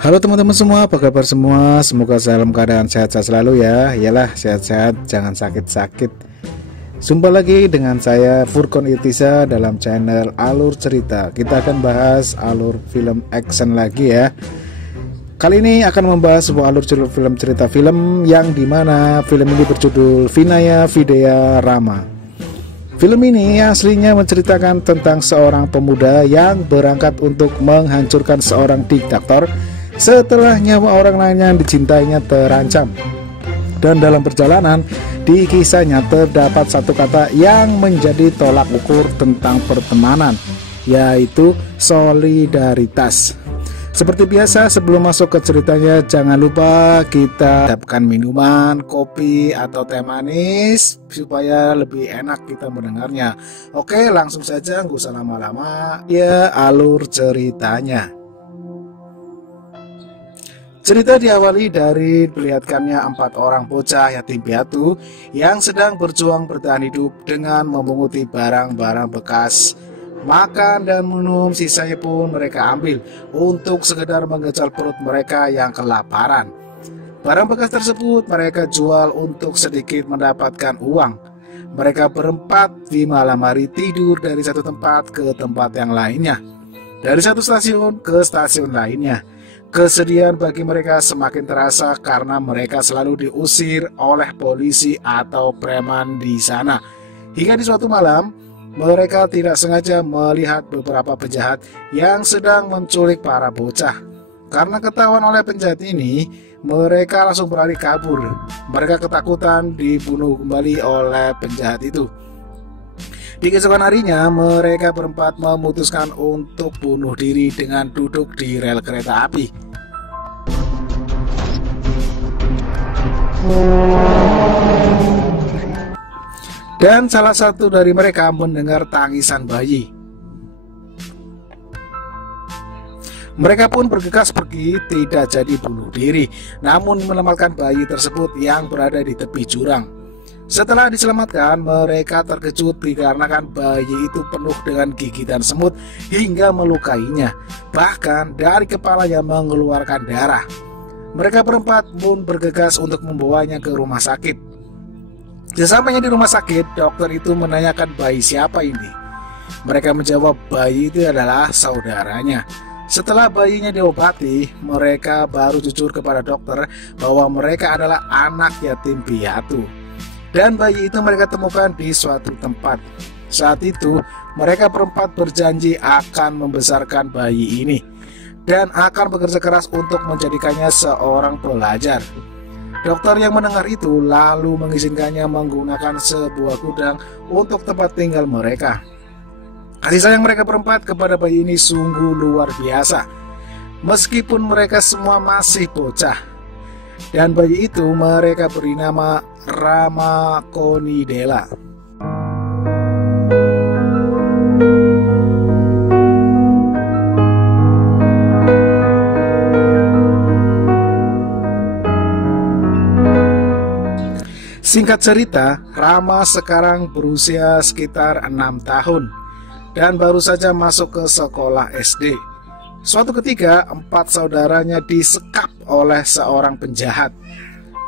Halo teman-teman semua, apa kabar semua? Semoga dalam keadaan sehat-sehat selalu ya. Iyalah, sehat-sehat, jangan sakit-sakit. Jumpa lagi dengan saya Furkon Irtisa dalam channel Alur Cerita. Kita akan bahas alur film action lagi ya. Kali ini akan membahas sebuah alur film cerita film yang dimana film ini berjudul Vinaya Vidya Rama. Film ini aslinya menceritakan tentang seorang pemuda yang berangkat untuk menghancurkan seorang diktator setelah nyawa orang lain yang dicintainya terancam. Dan dalam perjalanan di kisahnya terdapat satu kata yang menjadi tolak ukur tentang pertemanan, yaitu solidaritas. Seperti biasa, sebelum masuk ke ceritanya, jangan lupa kita siapkan minuman, kopi, atau teh manis supaya lebih enak kita mendengarnya. Oke, langsung saja, nggak usah lama-lama. Ya, alur ceritanya. Cerita diawali dari melihatkannya 4 orang bocah yatim piatu yang sedang berjuang bertahan hidup dengan memunguti barang-barang bekas, makan dan minum. Sisanya pun mereka ambil untuk sekedar mengejal perut mereka yang kelaparan. Barang bekas tersebut mereka jual untuk sedikit mendapatkan uang. Mereka berempat di malam hari tidur dari satu tempat ke tempat yang lainnya, dari satu stasiun ke stasiun lainnya. Kesedihan bagi mereka semakin terasa karena mereka selalu diusir oleh polisi atau preman di sana. Hingga di suatu malam, mereka tidak sengaja melihat beberapa penjahat yang sedang menculik para bocah. Karena ketahuan oleh penjahat ini, mereka langsung berlari kabur. Mereka ketakutan dibunuh kembali oleh penjahat itu. Di keesokan harinya, mereka berempat memutuskan untuk bunuh diri dengan duduk di rel kereta api. Dan salah satu dari mereka mendengar tangisan bayi. Mereka pun bergegas pergi, tidak jadi bunuh diri, namun menyelamatkan bayi tersebut yang berada di tepi jurang. Setelah diselamatkan, mereka terkejut dikarenakan bayi itu penuh dengan gigitan semut hingga melukainya. Bahkan dari kepalanya mengeluarkan darah. Mereka berempat pun bergegas untuk membawanya ke rumah sakit. Sesampainya di rumah sakit, dokter itu menanyakan bayi siapa ini. Mereka menjawab bayi itu adalah saudaranya. Setelah bayinya diobati, mereka baru jujur kepada dokter bahwa mereka adalah anak yatim piatu. Dan bayi itu mereka temukan di suatu tempat. Saat itu mereka berempat berjanji akan membesarkan bayi ini dan akan bekerja keras untuk menjadikannya seorang pelajar. Dokter yang mendengar itu lalu mengizinkannya menggunakan sebuah gudang untuk tempat tinggal mereka. Kasih sayang mereka berempat kepada bayi ini sungguh luar biasa, meskipun mereka semua masih bocah. Dan bayi itu mereka beri nama Rama Konidela. Singkat cerita, Rama sekarang berusia sekitar 6 tahun dan baru saja masuk ke sekolah SD. Suatu ketika, 4 saudaranya disekap oleh seorang penjahat.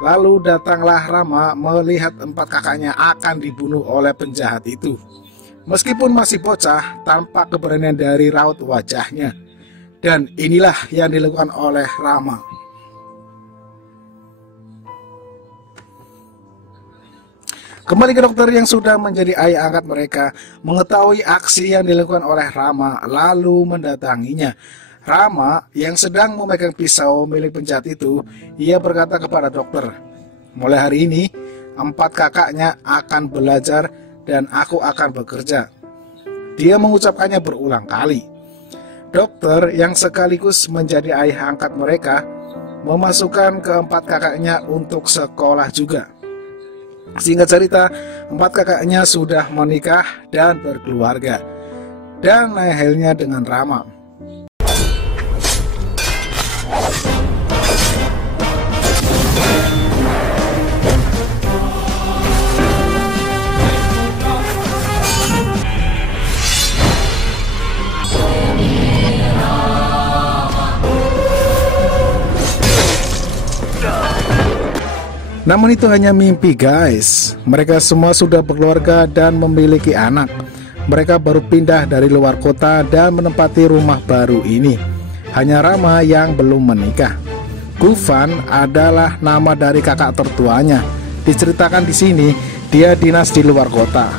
Lalu datanglah Rama melihat 4 kakaknya akan dibunuh oleh penjahat itu. Meskipun masih bocah, tampak keberanian dari raut wajahnya. Dan inilah yang dilakukan oleh Rama. Kembali ke dokter yang sudah menjadi ayah angkat mereka, mengetahui aksi yang dilakukan oleh Rama, lalu mendatanginya. Rama yang sedang memegang pisau milik penjahat itu, ia berkata kepada dokter, mulai hari ini 4 kakaknya akan belajar dan aku akan bekerja. Dia mengucapkannya berulang kali. Dokter yang sekaligus menjadi ayah angkat mereka memasukkan ke-4 kakaknya untuk sekolah juga. Singkat cerita, 4 kakaknya sudah menikah dan berkeluarga. Dan akhirnya dengan Rama. Namun itu hanya mimpi guys. Mereka semua sudah berkeluarga dan memiliki anak. Mereka baru pindah dari luar kota dan menempati rumah baru ini. Hanya Rama yang belum menikah. Gufan adalah nama dari kakak tertuanya. Diceritakan di sini dia dinas di luar kota.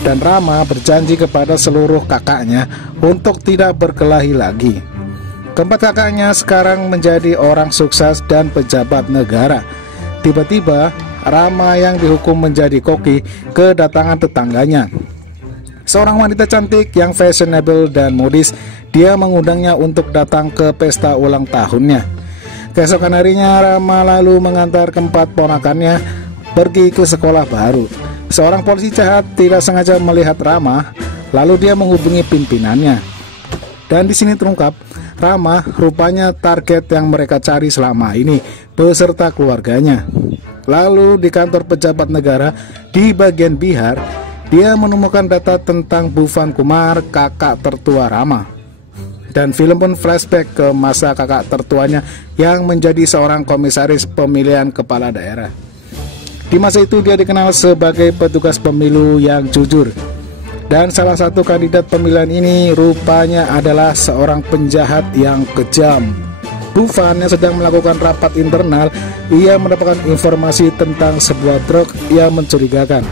Dan Rama berjanji kepada seluruh kakaknya untuk tidak berkelahi lagi. Keempat kakaknya sekarang menjadi orang sukses dan pejabat negara. Tiba-tiba Rama yang dihukum menjadi koki kedatangan tetangganya, seorang wanita cantik yang fashionable dan modis. Dia mengundangnya untuk datang ke pesta ulang tahunnya. Keesokan harinya Rama lalu mengantar keempat ponakannya pergi ke sekolah baru. Seorang polisi jahat tidak sengaja melihat Rama, lalu dia menghubungi pimpinannya. Dan di sini terungkap, Rama rupanya target yang mereka cari selama ini beserta keluarganya. Lalu di kantor pejabat negara di bagian Bihar, dia menemukan data tentang Bhuvan Kumar, kakak tertua Rama. Dan film pun flashback ke masa kakak tertuanya yang menjadi seorang komisaris pemilihan kepala daerah. Di masa itu dia dikenal sebagai petugas pemilu yang jujur. Dan salah satu kandidat pemilihan ini rupanya adalah seorang penjahat yang kejam. Bhuvan yang sedang melakukan rapat internal, ia mendapatkan informasi tentang sebuah truk yang mencurigakan.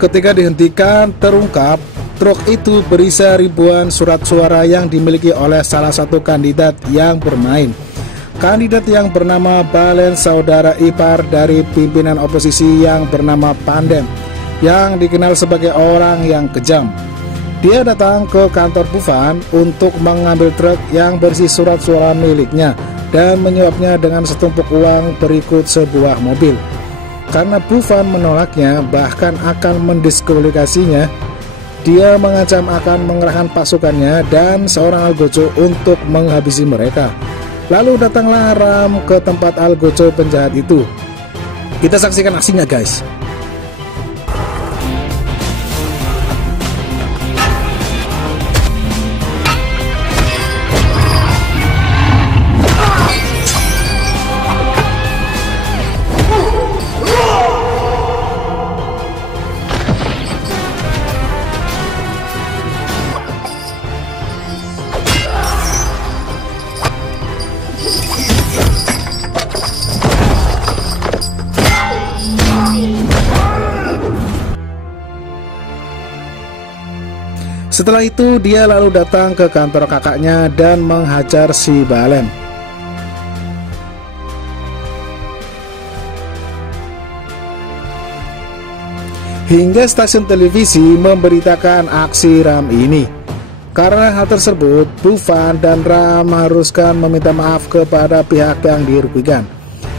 Ketika dihentikan, terungkap truk itu berisi ribuan surat suara yang dimiliki oleh salah satu kandidat yang bermain. Kandidat yang bernama Balen, saudara ipar dari pimpinan oposisi yang bernama Pandem, yang dikenal sebagai orang yang kejam. Dia datang ke kantor Bhuvan untuk mengambil truk yang berisi surat suara miliknya dan menyuapnya dengan setumpuk uang berikut sebuah mobil. Karena Bhuvan menolaknya, bahkan akan mendiskualifikasinya, dia mengancam akan mengerahkan pasukannya dan seorang algojo untuk menghabisi mereka. Lalu datanglah Ram ke tempat algojo penjahat itu. Kita saksikan aksinya guys. Setelah itu dia lalu datang ke kantor kakaknya dan menghajar si Balen. Hingga stasiun televisi memberitakan aksi Ram ini. Karena hal tersebut, Bhuvan dan Ram mengharuskan meminta maaf kepada pihak yang dirugikan.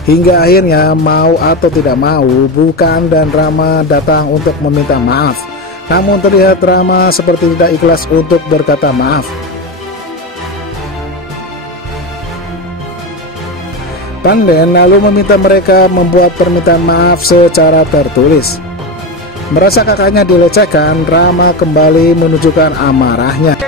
Hingga akhirnya mau atau tidak mau, Bhuvan dan Rama datang untuk meminta maaf. Namun terlihat Rama seperti tidak ikhlas untuk berkata maaf. Pandem lalu meminta mereka membuat permintaan maaf secara tertulis. Merasa kakaknya dilecehkan, Rama kembali menunjukkan amarahnya.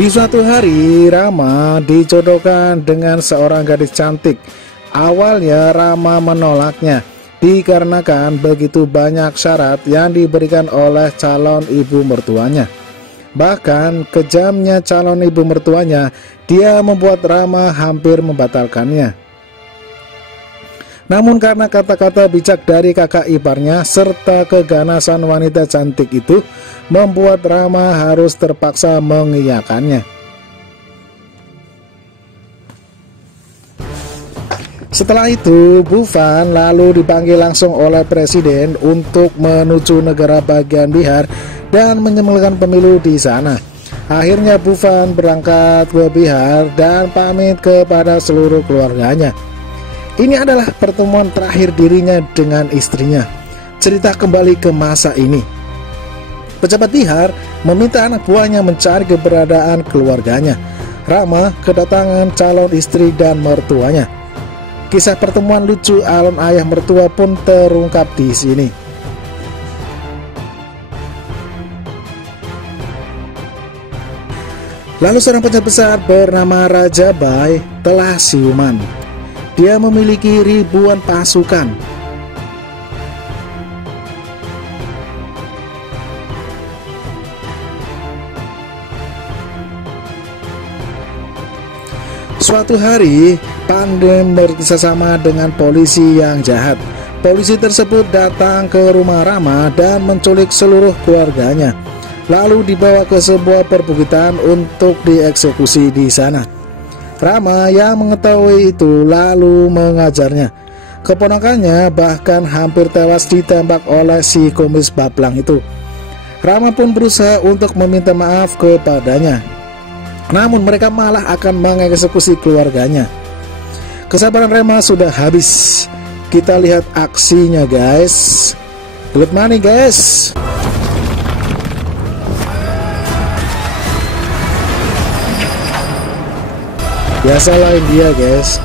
Di suatu hari, Rama dijodohkan dengan seorang gadis cantik. Awalnya Rama menolaknya, dikarenakan begitu banyak syarat yang diberikan oleh calon ibu mertuanya. Bahkan kejamnya calon ibu mertuanya, dia membuat Rama hampir membatalkannya. Namun karena kata-kata bijak dari kakak iparnya serta keganasan wanita cantik itu, membuat Rama harus terpaksa mengiyakannya. Setelah itu, Bhuvan lalu dipanggil langsung oleh presiden untuk menuju negara bagian Bihar dan menyelenggarakan pemilu di sana. Akhirnya Bhuvan berangkat ke Bihar dan pamit kepada seluruh keluarganya. Ini adalah pertemuan terakhir dirinya dengan istrinya. Cerita kembali ke masa ini. Pejabat Bihar meminta anak buahnya mencari keberadaan keluarganya. Rama kedatangan calon istri dan mertuanya. Kisah pertemuan lucu Alon ayah mertua pun terungkap di sini. Lalu seorang penjahat besar bernama Raja Bai telah siuman. Dia memiliki ribuan pasukan. Suatu hari, Pandem bekerjasama dengan polisi yang jahat. Polisi tersebut datang ke rumah Rama dan menculik seluruh keluarganya, lalu dibawa ke sebuah perbukitan untuk dieksekusi di sana. Rama yang mengetahui itu lalu mengajarnya. Keponakannya bahkan hampir tewas ditembak oleh si kumis bablang itu. Rama pun berusaha untuk meminta maaf kepadanya, namun mereka malah akan mengeksekusi keluarganya. Kesabaran Rama sudah habis. Kita lihat aksinya guys. Good money guys. Biasalah India guys.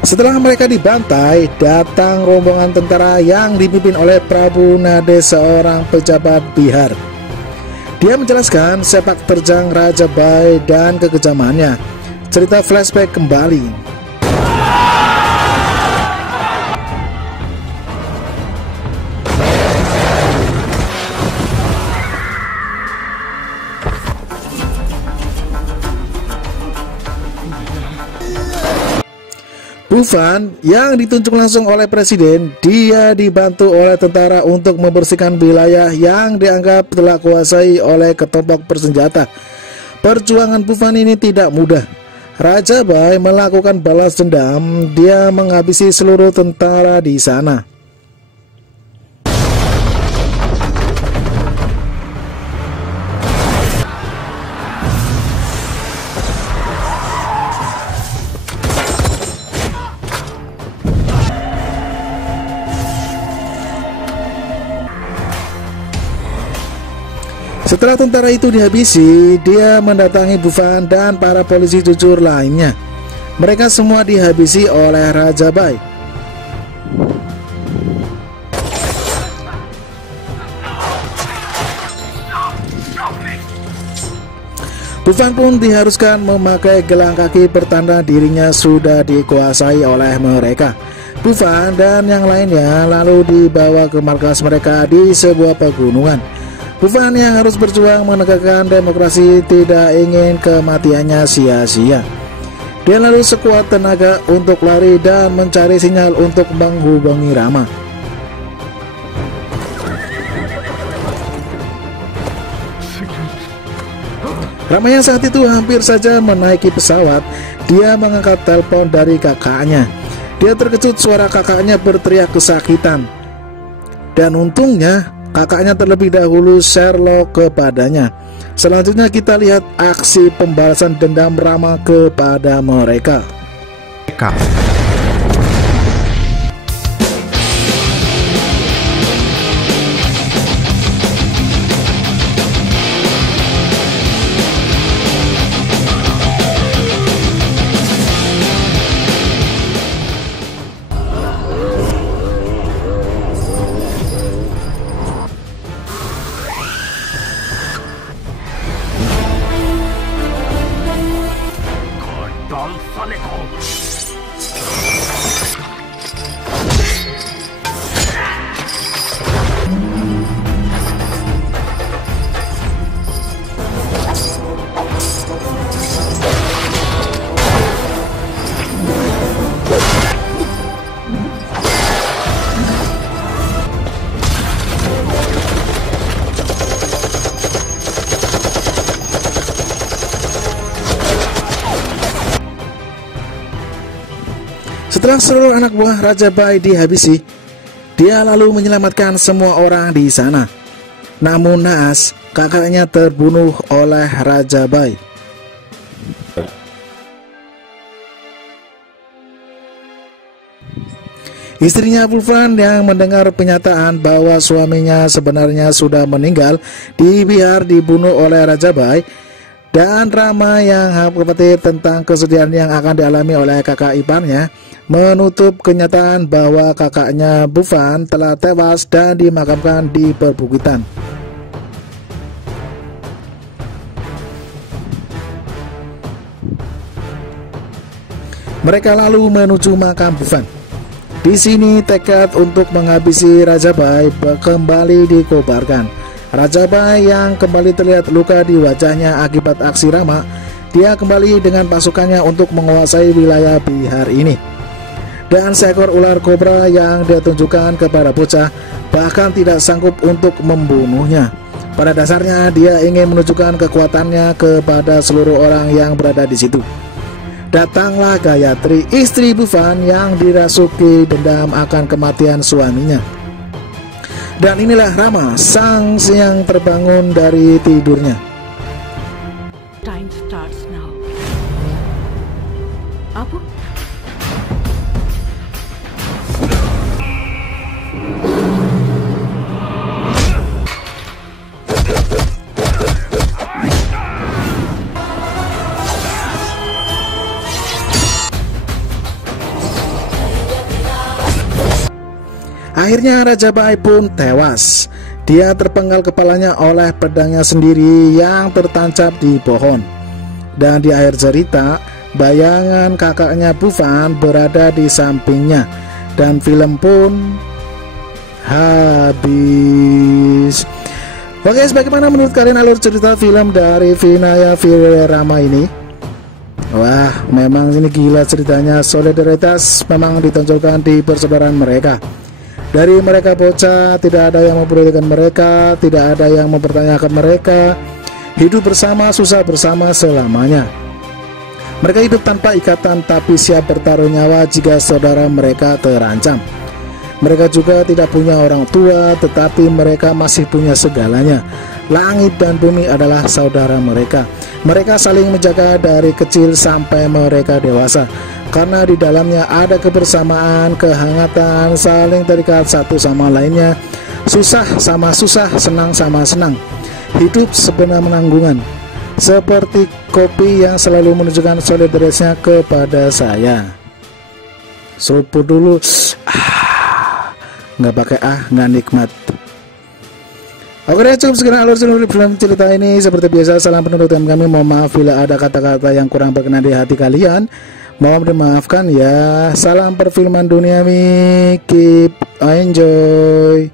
Setelah mereka dibantai, datang rombongan tentara yang dipimpin oleh Prabu Nade, seorang pejabat Bihar. Dia menjelaskan sepak terjang Raja Bai dan kekejamannya. Cerita flashback kembali. Bufan yang ditunjuk langsung oleh presiden, dia dibantu oleh tentara untuk membersihkan wilayah yang dianggap telah kuasai oleh kelompok bersenjata. Perjuangan Bufan ini tidak mudah. Raja Bai melakukan balas dendam, dia menghabisi seluruh tentara di sana. Setelah tentara itu dihabisi, dia mendatangi Bufan dan para polisi jujur lainnya. Mereka semua dihabisi oleh Raja Bai. Bufan pun diharuskan memakai gelang kaki pertanda dirinya sudah dikuasai oleh mereka. Bufan dan yang lainnya lalu dibawa ke markas mereka di sebuah pegunungan. Bufan yang harus berjuang menegakkan demokrasi tidak ingin kematiannya sia-sia. Dia lalu sekuat tenaga untuk lari dan mencari sinyal untuk menghubungi Rama. Rama yang saat itu hampir saja menaiki pesawat, dia mengangkat telepon dari kakaknya. Dia terkejut suara kakaknya berteriak kesakitan. Dan untungnya kakaknya terlebih dahulu Sherlock kepadanya. Selanjutnya kita lihat aksi pembalasan dendam Rama kepada mereka. Setelah seluruh anak buah Raja Bai dihabisi, dia lalu menyelamatkan semua orang di sana. Namun naas, kakaknya terbunuh oleh Raja Bai. Istrinya Bufan yang mendengar kenyataan bahwa suaminya sebenarnya sudah meninggal dibiar dibunuh oleh Raja Bai, dan Rama yang khawatir tentang kesedihan yang akan dialami oleh kakak iparnya menutup kenyataan bahwa kakaknya Bufan telah tewas dan dimakamkan di perbukitan. Mereka lalu menuju makam Bufan. Di sini tekad untuk menghabisi Raja Bai kembali dikobarkan. Raja Bai yang kembali terlihat luka di wajahnya akibat aksi Rama, dia kembali dengan pasukannya untuk menguasai wilayah Bihar ini. Dan seekor ular kobra yang dia tunjukkan kepada bocah bahkan tidak sanggup untuk membunuhnya. Pada dasarnya dia ingin menunjukkan kekuatannya kepada seluruh orang yang berada di situ. Datanglah Gayatri, istri Bufan yang dirasuki dendam akan kematian suaminya. Dan inilah Rama, sang yang terbangun dari tidurnya. Time starts now. Apa? Akhirnya Raja Bai pun tewas. Dia terpenggal kepalanya oleh pedangnya sendiri yang tertancap di pohon. Dan di akhir cerita, bayangan kakaknya Bufan berada di sampingnya. Dan film pun habis. Oke, bagaimana menurut kalian alur cerita film dari Vinaya Virirama ini? Wah, memang ini gila ceritanya. Solidaritas memang ditonjolkan di persaudaraan mereka. Dari mereka bocah, tidak ada yang mempedulikan mereka, tidak ada yang mempertanyakan mereka. Hidup bersama, susah bersama selamanya. Mereka hidup tanpa ikatan, tapi siap bertaruh nyawa jika saudara mereka terancam. Mereka juga tidak punya orang tua, tetapi mereka masih punya segalanya. Langit dan bumi adalah saudara mereka. Mereka saling menjaga dari kecil sampai mereka dewasa, karena di dalamnya ada kebersamaan, kehangatan, saling terikat satu sama lainnya. Susah sama susah, senang sama senang. Hidup sebenar menanggungan, seperti kopi yang selalu menunjukkan solidaritasnya kepada saya. Seruput dulu, nggak pakai nggak nikmat. Oke deh, cukup sekian alur film cerita ini. Seperti biasa, salam penutup kami. Mohon maaf bila ada kata-kata yang kurang berkenan di hati kalian. Mohon dimaafkan ya. Salam perfilman duniawi, keep enjoy.